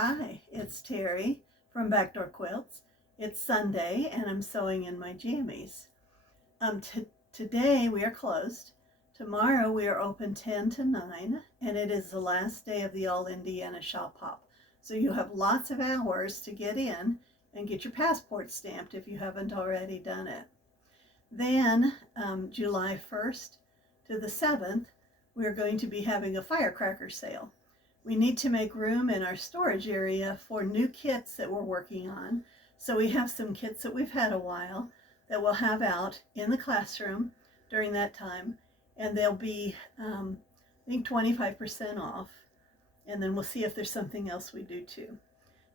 Hi, it's Terry from Backdoor Quilts. It's Sunday and I'm sewing in my jammies. Today we are closed. Tomorrow we are open 10 to 9 and it is the last day of the All Indiana Shop Hop. So you have lots of hours to get in and get your passport stamped if you haven't already done it. Then July 1st to the 7th, we're going to be having a firecracker sale. We need to make room in our storage area for new kits that we're working on. So we have some kits that we've had a while that we'll have out in the classroom during that time. And they'll be, I think, 25% off. And then we'll see if there's something else we do too.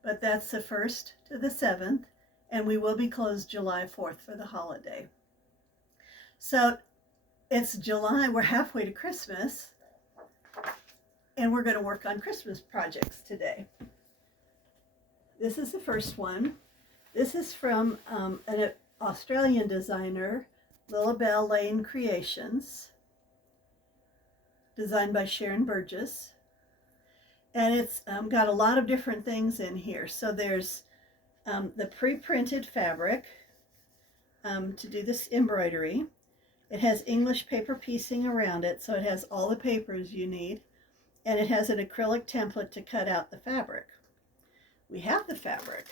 But that's the 1st to the 7th. And we will be closed July 4th for the holiday. So it's July, we're halfway to Christmas. And we're going to work on Christmas projects today. This is the first one. This is from an Australian designer, Lilibelle Lane Creations, designed by Sharon Burgess. And it's got a lot of different things in here. So there's the pre-printed fabric to do this embroidery. It has English paper piecing around it, so it has all the papers you need. And it has an acrylic template to cut out the fabric. We have the fabric.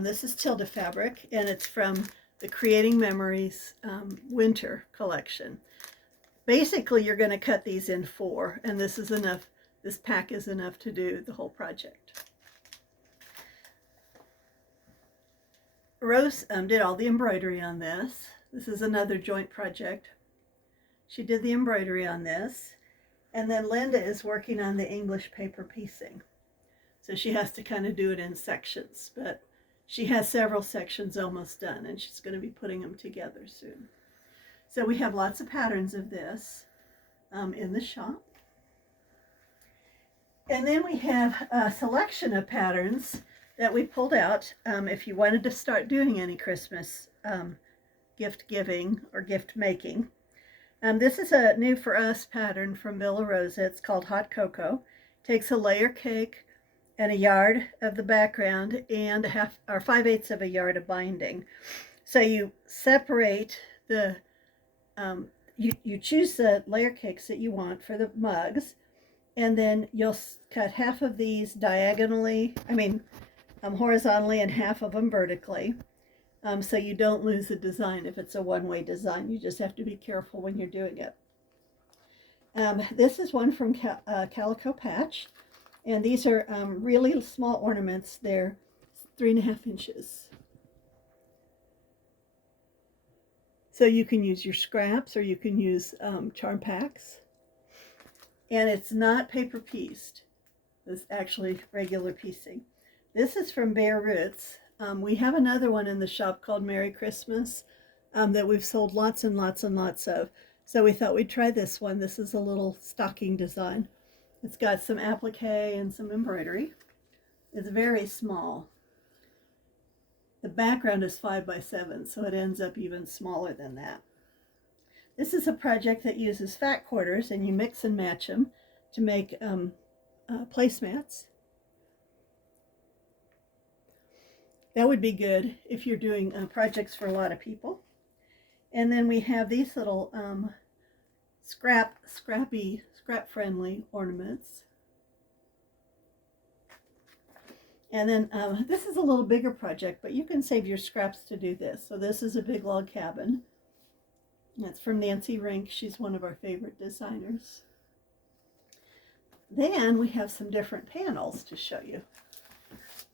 This is Tilda fabric, and it's from the Creating Memories winter collection. Basically, you're going to cut these in 4, and this is enough. This pack is enough to do the whole project. Rose did all the embroidery on this. This is another joint project. She did the embroidery on this. And then Linda is working on the English paper piecing. So she has to kind of do it in sections, but she has several sections almost done and she's going to be putting them together soon. So we have lots of patterns of this in the shop. And then we have a selection of patterns that we pulled out if you wanted to start doing any Christmas gift giving or gift making. This is a new for us pattern from Villa Rosa. It's called Hot Cocoa. Takes a layer cake and a yard of the background and 5/8 of a yard of binding. So you separate the, you choose the layer cakes that you want for the mugs, and then you'll cut half of these diagonally, horizontally, and half of them vertically. So you don't lose the design if it's a one-way design. You just have to be careful when you're doing it. This is one from Calico Patch, and these are really small ornaments. They're 3.5 inches. So you can use your scraps or you can use charm packs. And it's not paper pieced. It's actually regular piecing. This is from Bare Roots. We have another one in the shop called Merry Christmas that we've sold lots and lots and lots of. So we thought we'd try this one. This is a little stocking design. It's got some applique and some embroidery. It's very small. The background is 5x7, so it ends up even smaller than that. This is a project that uses fat quarters, and you mix and match them to make placemats. That would be good if you're doing projects for a lot of people. And then we have these little scrap-friendly ornaments. And then this is a little bigger project, but you can save your scraps to do this. So this is a big log cabin. That's from Nancy Rink. She's one of our favorite designers. Then we have some different panels to show you.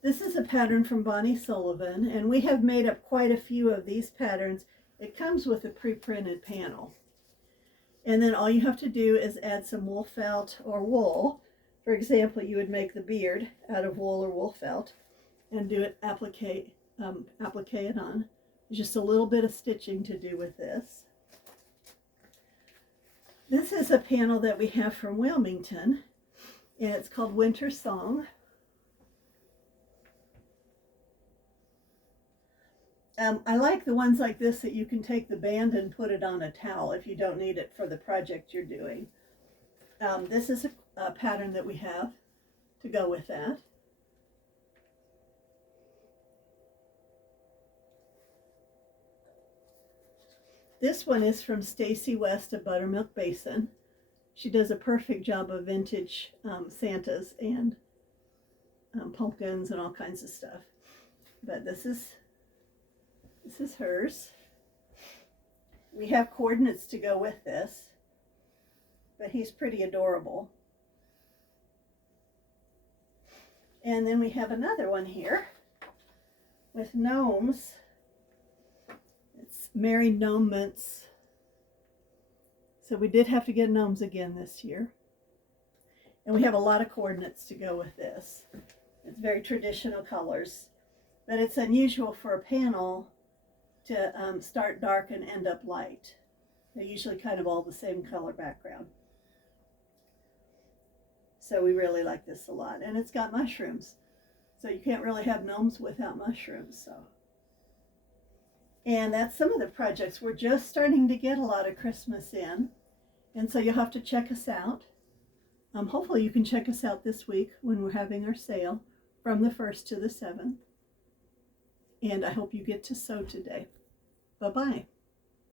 This is a pattern from Bonnie Sullivan, and we have made up quite a few of these patterns. It comes with a pre-printed panel. And then all you have to do is add some wool felt or wool. For example, you would make the beard out of wool or wool felt and do it, applique it on. There's just a little bit of stitching to do with this. This is a panel that we have from Wilmington, and it's called Winter Song. I like the ones like this that you can take the band and put it on a towel if you don't need it for the project you're doing. This is a pattern that we have to go with that. This one is from Stacy West of Buttermilk Basin. She does a perfect job of vintage Santas and pumpkins and all kinds of stuff. But this is hers. We have coordinates to go with this, but he's pretty adorable. And then we have another one here with gnomes. It's Merry Gnome Mints. So we did have to get gnomes again this year. And we have a lot of coordinates to go with this. It's very traditional colors, but it's unusual for a panel to start dark and end up light. They're usually kind of all the same color background. So we really like this a lot. And it's got mushrooms. So you can't really have gnomes without mushrooms. So. And that's some of the projects. We're just starting to get a lot of Christmas in. And so you'll have to check us out. Hopefully you can check us out this week when we're having our sale from the 1st to the 7th. And I hope you get to sew today. Bye-bye.